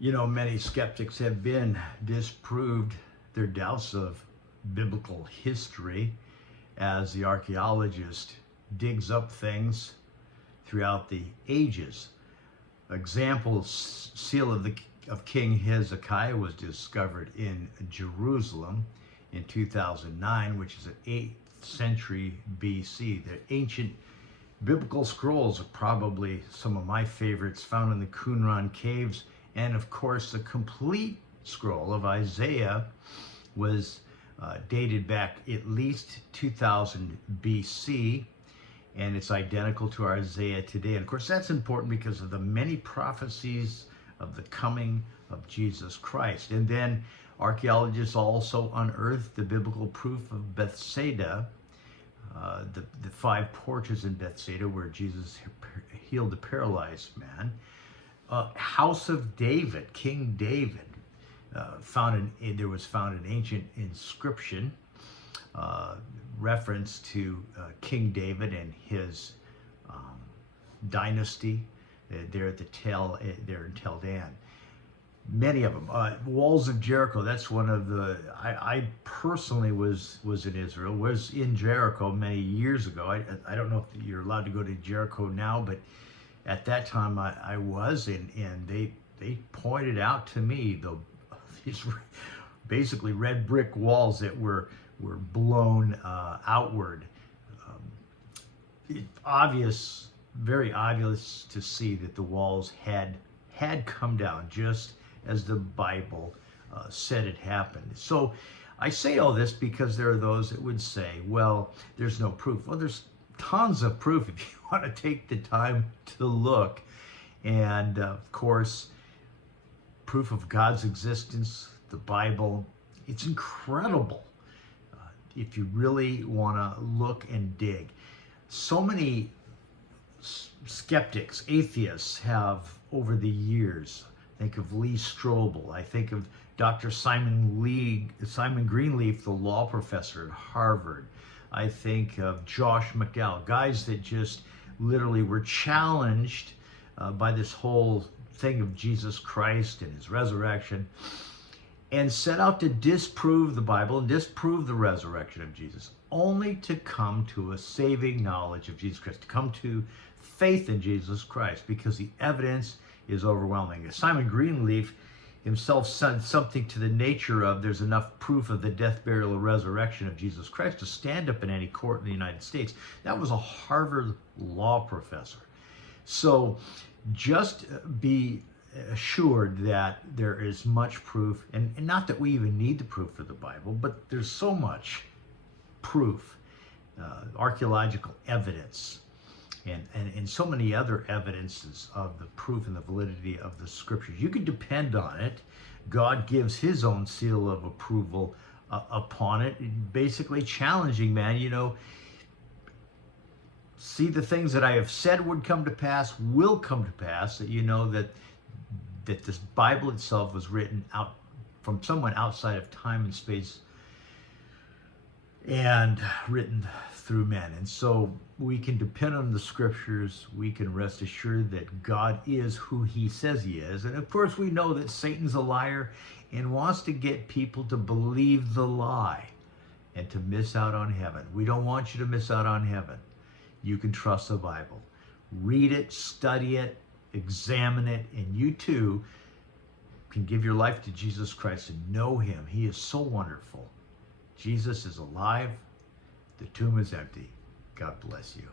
You know, many skeptics have been disproved their doubts of biblical history as the archaeologist digs up things throughout the ages. Example, seal of King Hezekiah was discovered in Jerusalem in 2009, which is an 8th century BC. The ancient biblical scrolls are probably some of my favorites, found in the Qumran caves. And of course, the complete scroll of Isaiah was dated back at least 2000 BC, and it's identical to our Isaiah today. And of course, that's important because of the many prophecies of the coming of Jesus Christ. And then archaeologists also unearthed the biblical proof of Bethsaida, the 5 porches in Bethsaida where Jesus healed the paralyzed man. House of David, King David, there was found an ancient inscription reference to King David and his dynasty there at the there in Tel Dan. Many of them. Walls of Jericho, that's one of the, I personally was in Israel, was in Jericho many years ago. I don't know if you're allowed to go to Jericho now, but at that time I was, and they pointed out to me these basically red brick walls that were blown outward. Very obvious to see that the walls had come down just as the Bible said it happened. So I say all this because there are those that would say, well, there's no proof. Well, there's tons of proof if you want to take the time to look. And of course, proof of God's existence, the Bible, it's incredible if you really want to look and dig. So many skeptics, atheists have over the years. Think of Lee Strobel. I think of Dr. Simon Greenleaf, the law professor at Harvard. I think of Josh McDowell, guys that just literally were challenged by this whole thing of Jesus Christ and his resurrection, and set out to disprove the Bible and disprove the resurrection of Jesus, only to come to a saving knowledge of Jesus Christ, to come to faith in Jesus Christ, because the evidence is overwhelming. Simon Greenleaf himself said something to the nature of, there's enough proof of the death, burial, and resurrection of Jesus Christ to stand up in any court in the United States. That was a Harvard law professor. So just be assured that there is much proof, and not that we even need the proof of the Bible, but there's so much proof, archaeological evidence, and so many other evidences of the proof and the validity of the scriptures. You can depend on it. God gives his own seal of approval upon it, basically challenging man, see the things that I have said would come to pass, will come to pass, that you know that this Bible itself was written out from someone outside of time and space and written through men. And so we can depend on the scriptures. We can rest assured that God is who he says he is. And of course, we know that Satan's a liar and wants to get people to believe the lie and to miss out on heaven. We don't want you to miss out on heaven. You can trust the Bible. Read it, study it, examine it, and you too can give your life to Jesus Christ and know him. He is so wonderful. Jesus is alive. The tomb is empty. God bless you.